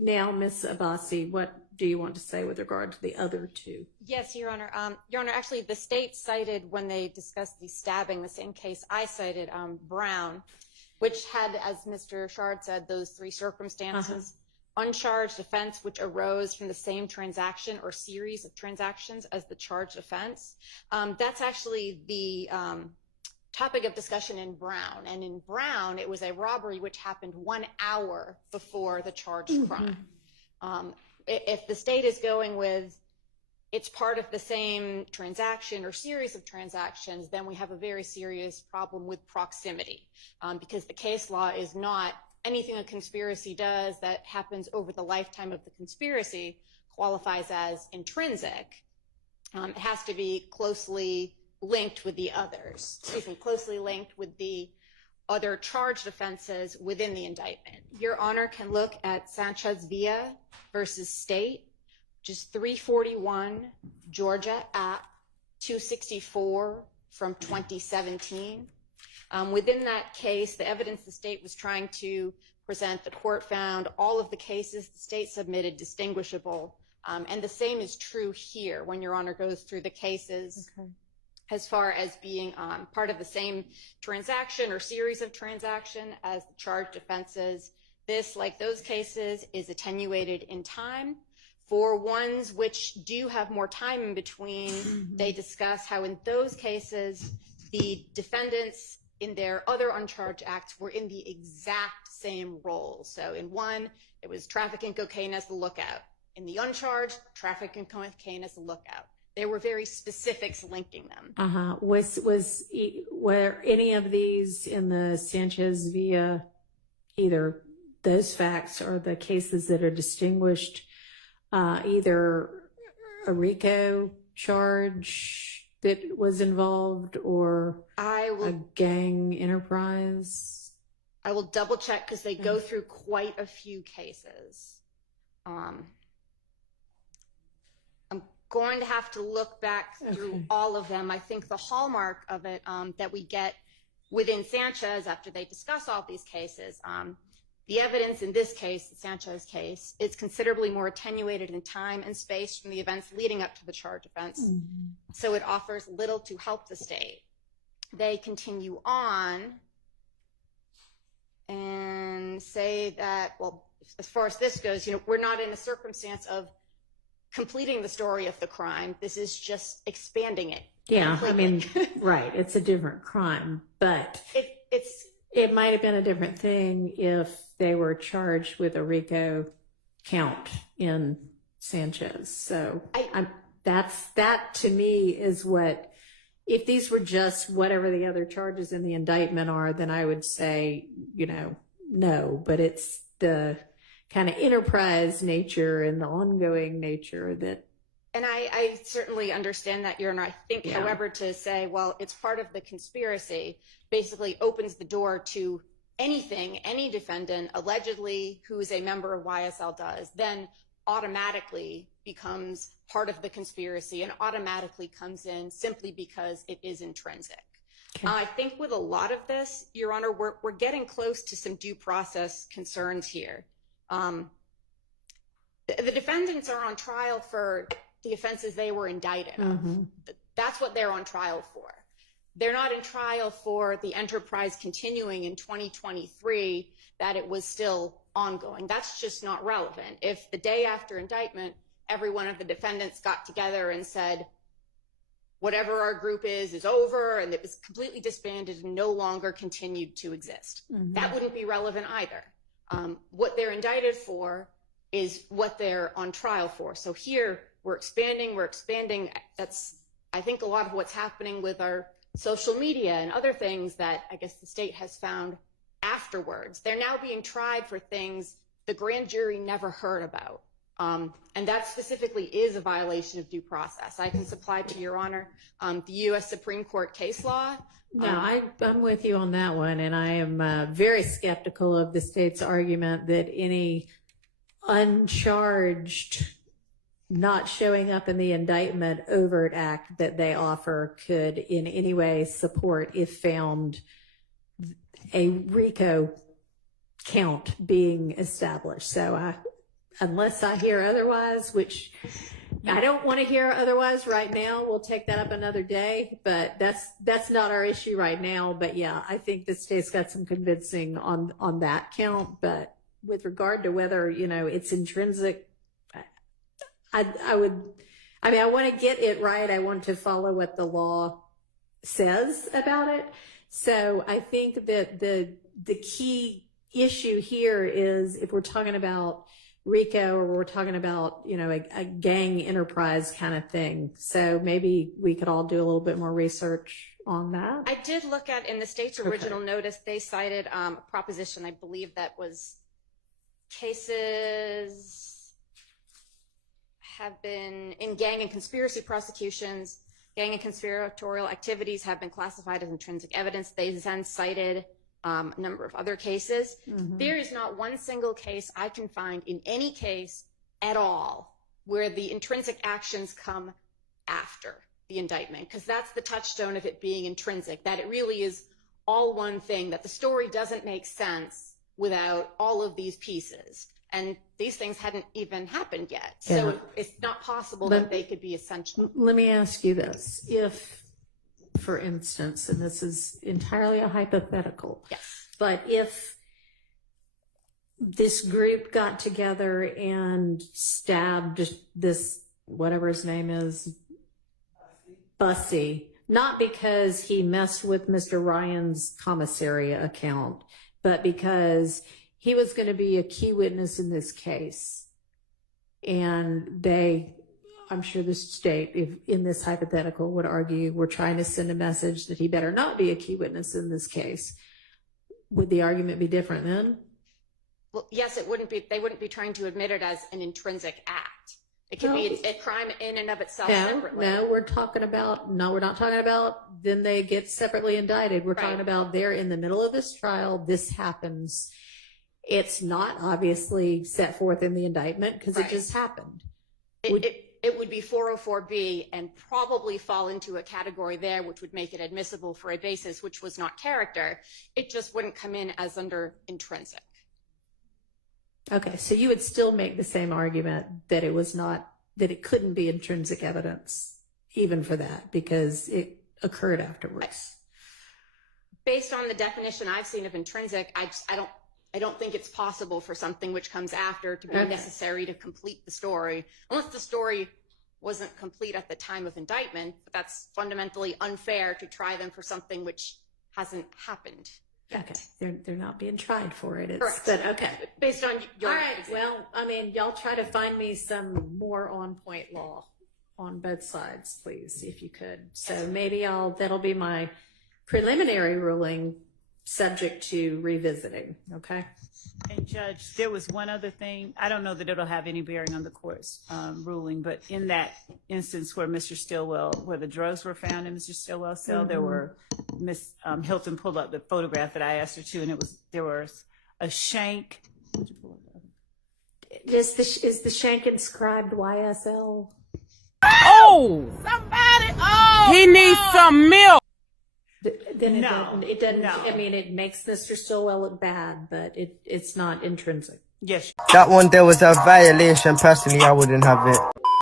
now, Ms. Abbasi, what do you want to say with regard to the other two? Yes, Your Honor. Your Honor, actually, the state cited when they discussed the stabbing, the same case I cited, Brown, which had, as Mr. Shard said, those three circumstances. Uncharged offense, which arose from the same transaction or series of transactions as the charged offense. That's actually the topic of discussion in Brown. And in Brown, it was a robbery which happened 1 hour before the charged crime. If the state is going with it's part of the same transaction or series of transactions, then we have a very serious problem with proximity, because the case law is not anything a conspiracy does that happens over the lifetime of the conspiracy qualifies as intrinsic. It has to be closely linked with the others, closely linked with the other charged offenses within the indictment. Your Honor can look at Sanchez Villa versus State, which is 341 Georgia App 264 from 2017. Within that case, the evidence the state was trying to present, the court found all of the cases the state submitted distinguishable. And the same is true here when Your Honor goes through the cases as far as being part of the same transaction or series of transaction as the charged offenses. This, like those cases, is attenuated in time. For ones which do have more time in between, they discuss how in those cases, the defendants in their other uncharged acts were in the exact same role. So in one, it was trafficking cocaine as the lookout. In the uncharged, trafficking cocaine as the lookout. There were very specifics linking them. Were any of these in the Sanchez Villa, either those facts or the cases that are distinguished, either a RICO charge that was involved or a gang enterprise? I will double check because they go through quite a few cases. I'm going to have to look back through all of them. I think the hallmark of it that we get within Sanchez after they discuss all these cases, the evidence in this case, the Sanchez case, is considerably more attenuated in time and space from the events leading up to the charge offense. So it offers little to help the state. They continue on and say that, well, as far as this goes, we're not in a circumstance of completing the story of the crime. This is just expanding it. Yeah, completely. I mean, right. It's a different crime, but it might have been a different thing if they were charged with a RICO count in Sanchez. So that to me is what, if these were just whatever the other charges in the indictment are, then I would say, no, but it's the kind of enterprise nature and the ongoing nature that. And I certainly understand that, Your Honor. I think, however, to say, well, it's part of the conspiracy basically opens the door to anything any defendant allegedly who is a member of YSL does, then automatically becomes part of the conspiracy and automatically comes in simply because it is intrinsic. I think with a lot of this, Your Honor, we're getting close to some due process concerns here. The defendants are on trial for the offenses they were indicted of. That's what they're on trial for. They're not in trial for the enterprise continuing in 2023, that it was still ongoing. That's just not relevant. If the day after indictment, every one of the defendants got together and said, whatever our group is over, and it was completely disbanded and no longer continued to exist, that wouldn't be relevant either. What they're indicted for is what they're on trial for. So here, we're expanding. That's, I think, a lot of what's happening with our social media and other things that I guess the state has found afterwards. They're now being tried for things the grand jury never heard about. And that specifically is a violation of due process. I can supply to Your Honor the U.S. Supreme Court case law. No, I'm with you on that one. And I am very skeptical of the state's argument that any uncharged, not showing up in the indictment overt act that they offer could in any way support, if found, a RICO count being established. So unless I hear otherwise, which I don't want to hear otherwise right now. We'll take that up another day, but that's not our issue right now. But yeah, I think the state's got some convincing on that count. But with regard to whether, it's intrinsic, I want to get it right. I want to follow what the law says about it. So I think that the key issue here is if we're talking about RICO or we're talking about, a gang enterprise kind of thing. So maybe we could all do a little bit more research on that. I did look at, in the state's original notice, they cited a proposition, I believe that was cases have been in gang and conspiracy prosecutions, gang and conspiratorial activities have been classified as intrinsic evidence. They then cited a number of other cases. There is not one single case I can find in any case at all where the intrinsic actions come after the indictment, because that's the touchstone of it being intrinsic, that it really is all one thing, that the story doesn't make sense without all of these pieces. And these things hadn't even happened yet. So it's not possible that they could be essential. Let me ask you this. If, for instance, and this is entirely a hypothetical, but if this group got together and stabbed this, whatever his name is, Abbasi, not because he messed with Mr. Ryan's commissary account, but because he was going to be a key witness in this case. And I'm sure the state, if in this hypothetical, would argue we're trying to send a message that he better not be a key witness in this case. Would the argument be different then? Well, yes, it wouldn't be. They wouldn't be trying to admit it as an intrinsic act. It could be a crime in and of itself separately. No, we're not talking about then they get separately indicted. We're talking about they're in the middle of this trial. This happens. It's not obviously set forth in the indictment because it just happened. It would be 404B and probably fall into a category there which would make it admissible for a basis which was not character. It just wouldn't come in as under intrinsic. Okay, so you would still make the same argument that it couldn't be intrinsic evidence even for that because it occurred afterwards. Based on the definition I've seen of intrinsic, I don't think it's possible for something which comes after to be necessary to complete the story, unless the story wasn't complete at the time of indictment. But that's fundamentally unfair to try them for something which hasn't happened yet. Okay, they're not being tried for it. Correct. But okay. Based on your all right. Well, y'all try to find me some more on-point law on both sides, please, if you could. So maybe that'll be my preliminary ruling, subject to revisiting. Okay. And Judge, there was one other thing. I don't know that it'll have any bearing on the court's ruling, but in that instance where where the drugs were found in Mr. Stillwell's cell, there were, Miss Hilton pulled up the photograph that I asked her to, and there was a shank. Is the shank inscribed YSL? Oh! Somebody! Oh! He needs some milk! Then it doesn't. I mean, it makes Mr. Stillwell look bad, but it's not intrinsic. Yes. That one there was a violation. Personally, I wouldn't have it.